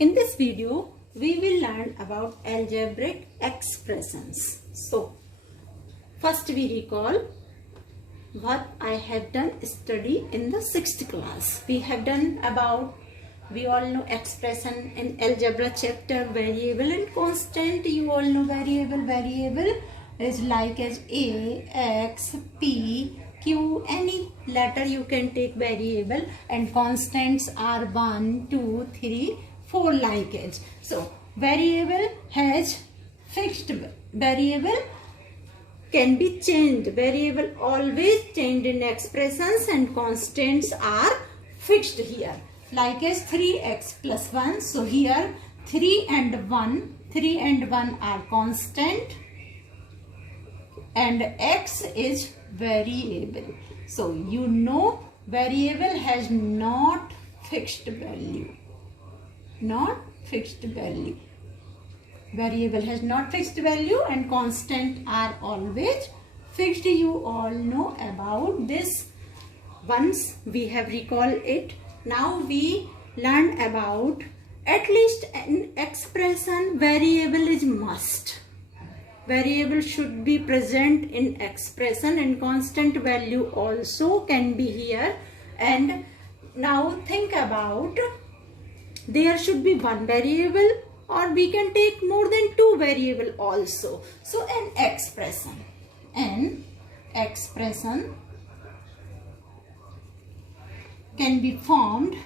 In this video, we will learn about algebraic expressions. So, first we recall what I have done study in the 6th class. We have done about, we all know expression in algebra chapter, variable and constant. You all know variable is like as A, X, P, Q, any letter you can take variable, and constants are 1, 2, 3, 4 like it. So variable has fixed, variable can be changed, variable always changed in expressions, and constants are fixed here like as 3x plus 1. So here 3 and 1 are constant and x is variable. So you know variable has not fixed value. Variable has not fixed value and constant are always fixed. You all know about this. Once we have recalled it, now we learn about at least an expression variable is must. Variable should be present in expression and constant value also can be here. And now think about, there should be one variable or we can take more than two variable also. So an expression can be formed,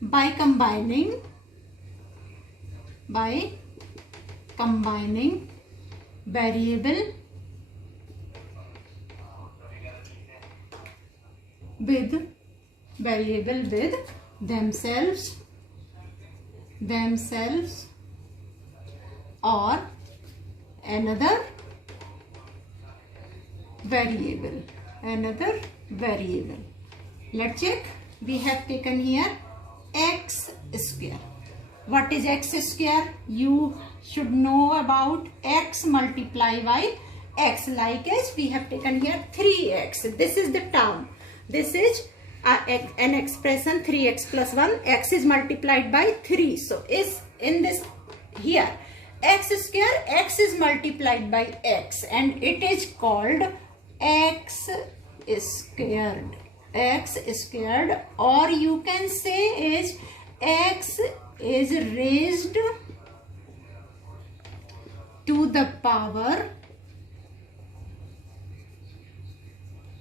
by combining variable with themselves or another variable. Let's check. We have taken here x square. What is x square? You should know about x multiply by x, like as we have taken here 3x. This is the term. This is an expression 3x plus 1. X is multiplied by 3. So is in this here x square, x is multiplied by x and it is called x squared, or you can say is x is raised to the power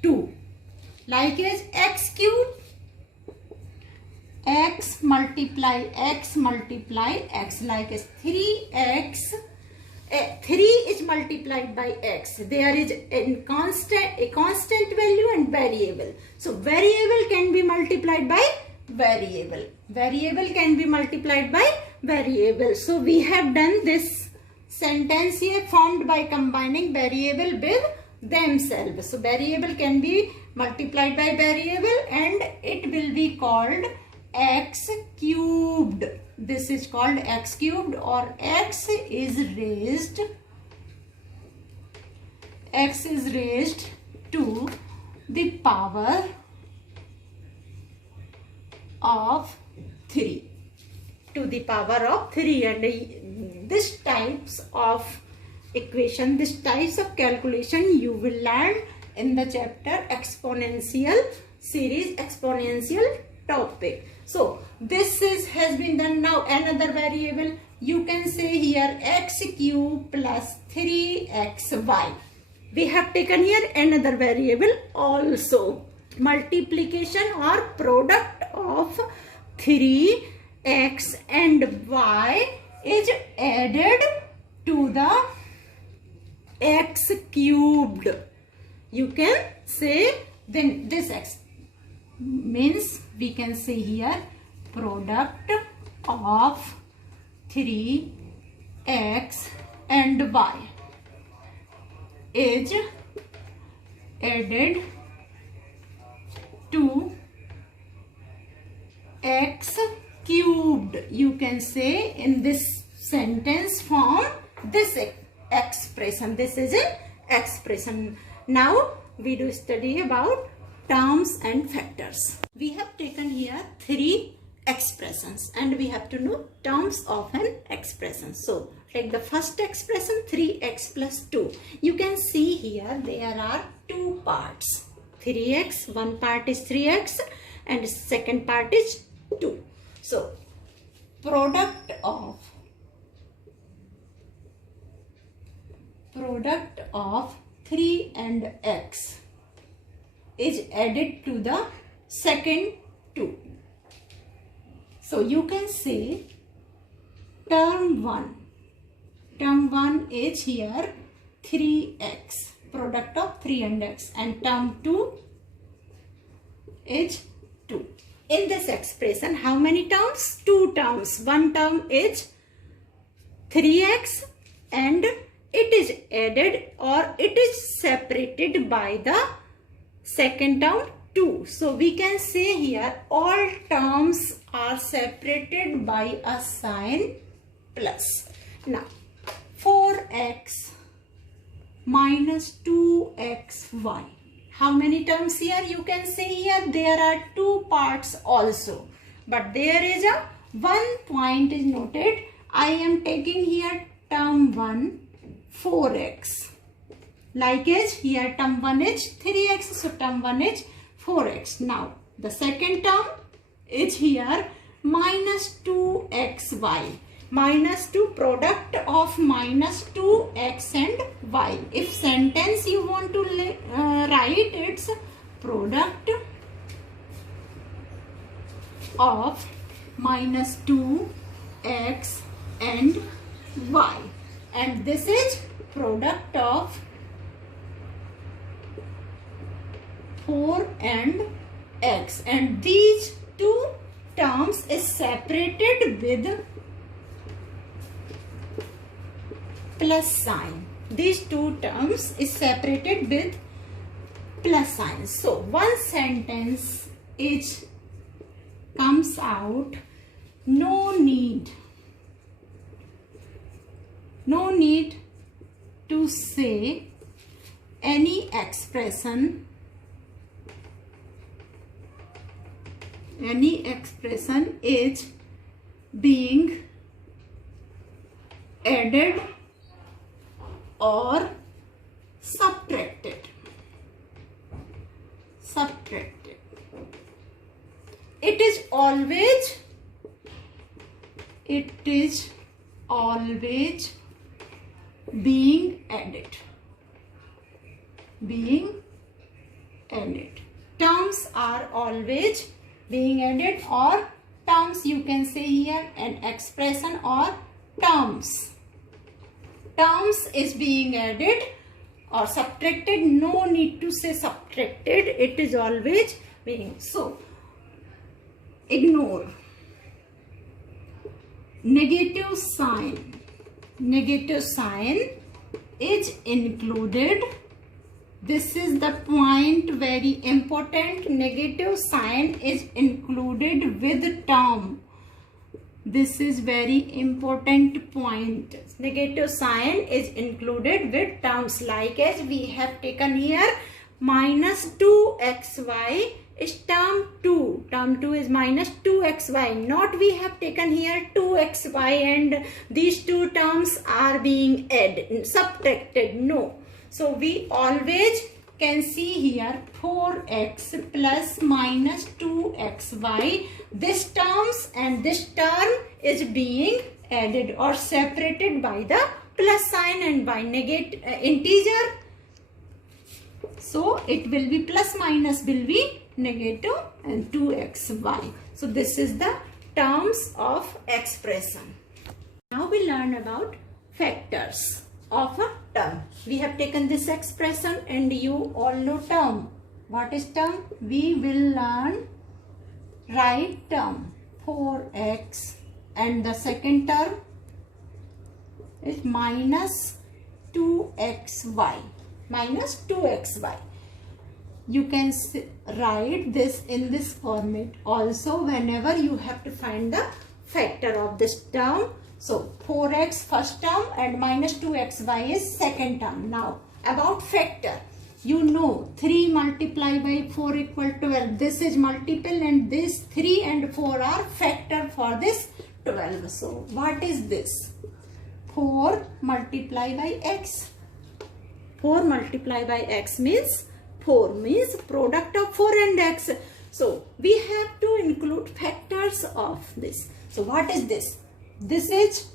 2, like as x cubed, x multiply x, like as 3x, 3 is multiplied by x. There is a constant value and variable. So variable can be multiplied by variable. So we have done this sentence here formed by combining variable with themselves. So variable can be multiplied by variable and it will be called x cubed. This is called x cubed, or x is raised to the power of 3. And this types of equation, this types of calculation you will learn in the chapter exponential series, exponential topic. So this has been done. Now another variable, you can say here x cube plus 3xy. We have taken here another variable also, multiplication or product of 3x and y is added to the x cubed. You can say then this x means we can say here product of 3x and y is added to x cubed. You can say in this sentence form this expression. This is an expression. Now we do study about terms and factors. We have taken here 3 expressions and we have to know terms of an expression. So take the first expression, 3x plus 2. You can see here there are 2 parts. 3x, one part is 3x and second part is 2. So product of 3 and x is added to the second 2. So you can say term 1 is here 3x, product of 3 and x, and term 2 is 2. In this expression, how many terms? 2 terms. One term is 3x and it is added or it is separated by the second term 2. So we can say here all terms are separated by a sign plus. Now 4x minus 2xy. How many terms here? You can say here there are 2 parts also. But there is a one point is noted. I am taking here term 1 4x. Like as here term 1 is 3x. So term 1 is 4x. Now the second term is here minus 2xy. Minus 2, product of minus 2x and y. If sentence you want to write, it's product of minus 2x and y. And this is product of 4 and x. And these 2 terms is separated with plus sign. These 2 terms is separated with plus sign. So one sentence comes out, no need to say any expression is being added or subtracted. It is always being added. Terms are always being added, or terms you can say here an expression or terms. Terms is being added or subtracted. No need to say subtracted. It is always being. So ignore negative sign. Negative sign is included. This is the point, very important. Negative sign is included with term. This is very important point. Negative sign is included with terms, like as we have taken here minus 2xy is term 2. Term 2 is minus 2xy. Not we have taken here 2xy and these 2 terms are being added, subtracted. No. So we always can see here 4x plus minus 2xy. This terms and this term is being added or separated by the plus sign and by integer. So it will be plus minus will be negative and 2xy. So this is the terms of expression. Now we learn about factors of a term. We have taken this expression and you all know term. What is term? We will learn right term 4x and the second term is minus 2xy. Minus 2xy. You can write this in this format also whenever you have to find the factor of this term. So 4x first term and minus 2xy is second term. Now about factor. You know 3 multiplied by 4 equal 12. This is multiple and this 3 and 4 are factor for this 12. So what is this? 4 multiplied by x. 4 multiplied by x means 4 means product of 4 and x. So we have to include factors of this. So what is this? This is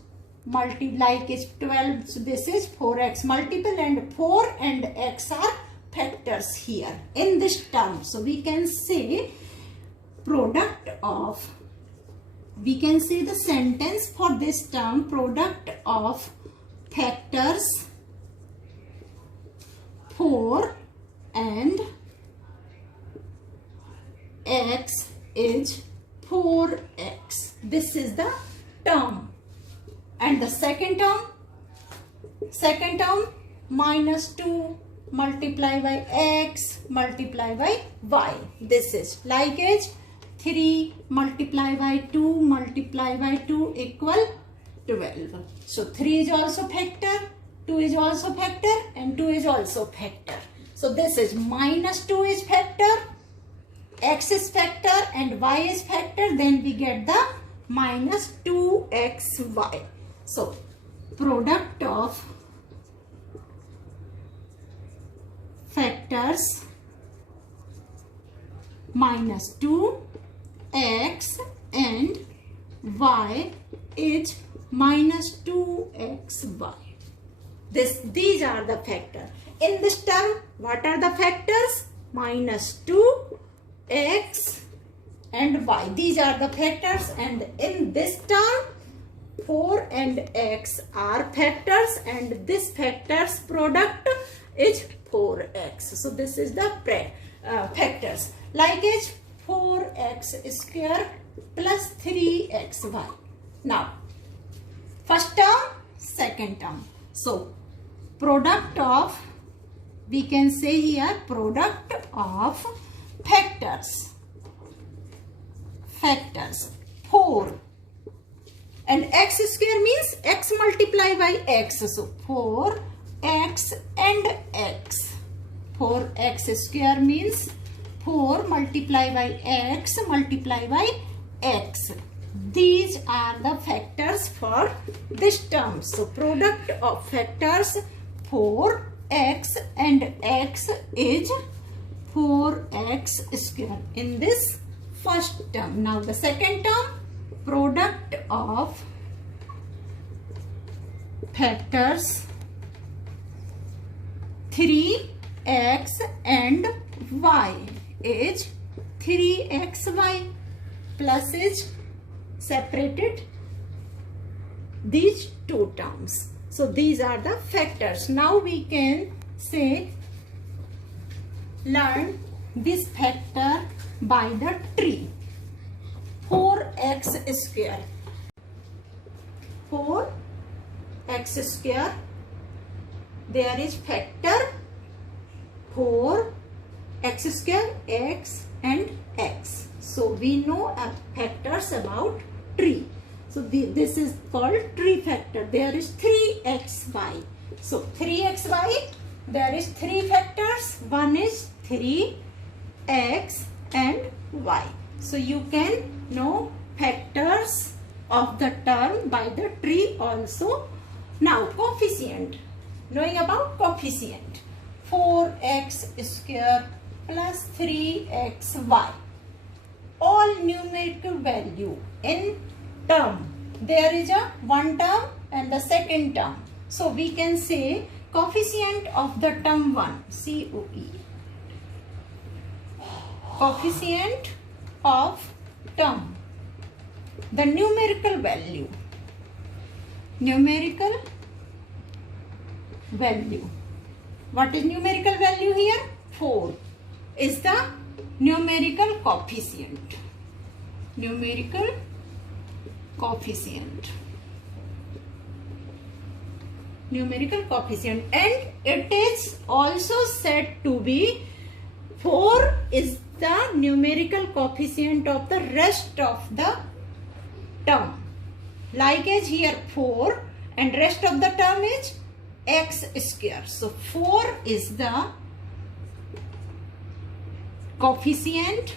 like is 12. So this is 4x multiple and 4 and x are factors here in this term. So we can say product of, we can say the sentence for this term, product of factors 4 and x is 4x. This is the term. And the second term minus 2 multiplied by x multiplied by y. This is like as 3 multiplied by 2 multiplied by 2 equal 12. So 3 is also factor, 2 is also factor and 2 is also factor. So this is minus 2 is factor, x is factor and y is factor. Then we get the minus 2xy. So product of factors minus 2x and y is minus 2xy. These are the factors. In this term, what are the factors? Minus 2x and y. These are the factors, and in this term 4 and x are factors and this factors product is 4x. So this is the factors. Like as 4x square plus 3xy. Now first term, second term. So product of, we can say here product of factors 4 and x square means x multiplied by x. So 4x and x. 4x square means 4 multiplied by x multiplied by x. These are the factors for this term. So product of factors 4x and x is 4x square in this first term. Now the second term, product of factors 3x and y is 3xy plus is separated these two terms. So these are the factors. Now we can say learn this factor by the tree. 4x square. 4x square. There is factor 4x square, x and x. So we know factors about tree. So this is called tree factor. There is 3xy. So 3xy, there is 3 factors. One is 3x and y. So you can know factors of the term by the tree also. Now coefficient. Knowing about coefficient. 4x square plus 3xy. All numerical value in term. There is a one term and the second term. So we can say coefficient of the term 1. COE. Coefficient of term. The numerical value. Numerical value. What is numerical value here? 4 is the numerical coefficient. Numerical coefficient. Numerical coefficient, and it is also said to be 4 is the numerical coefficient of the rest of the term. Like as here 4 and rest of the term is x square. So 4 is the coefficient,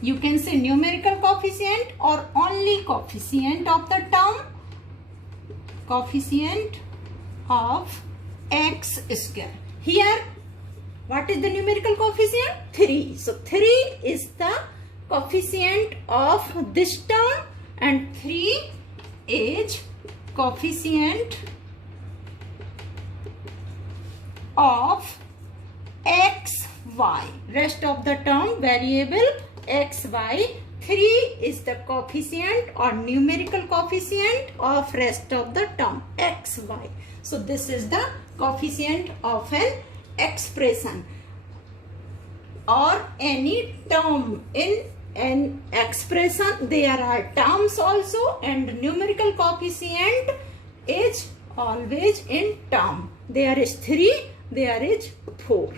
you can say numerical coefficient or only coefficient of the term, coefficient of x square. Here, what is the numerical coefficient? 3. So 3 is the coefficient of this term and 3 is coefficient of x, y. Rest of the term variable x, y. 3 is the coefficient or numerical coefficient of rest of the term x, y. So this is the coefficient of an expression or any term. In an expression there are terms also, and numerical coefficient is always in term. There is 3, there is 4.